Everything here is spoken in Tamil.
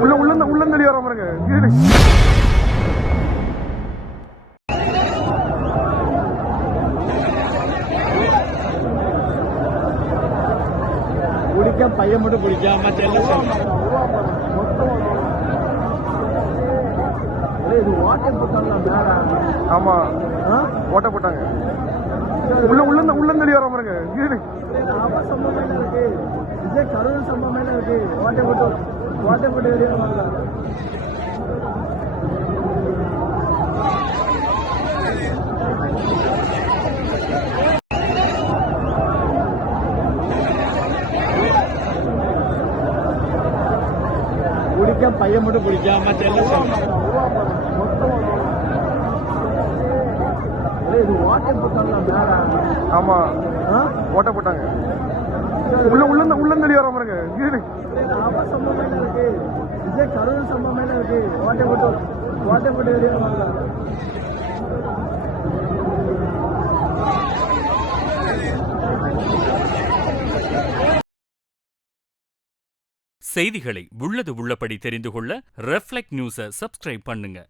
உள்ளந்தள்ளி வர பாருங்க. குடிக்க பையன் மட்டும் குடிக்காம இது வாட்டர் போட்டாங்க. ஆமா ஓட்ட போட்டாங்க. உள்ளந்தள்ளி வர பாருங்க. சம்பவம் இருக்கு, விஜய் கரூர் சம்பவம் இருக்கு. வாட்டர் போட்டு வெளியே வந்தாங்க. குடிக்க பையன் மட்டும் குடிக்காம இது வாட்டர் போட்டாங்க. ஆமா ஓட்ட போட்டாங்க. உள்ளந்தள்ளி வர பாருங்க. சம்பவம் இருக்கு, விஜய் கரூர் சம்பவம் இருக்கு. வாட்டர் போட்டு வெளியே வந்தாங்க. செய்திகளை உள்ளது உள்ளபடி தெரிந்து கொள்ள ரெஃப்ளெக்ட் நியூஸை சப்ஸ்கிரைப் பண்ணுங்க.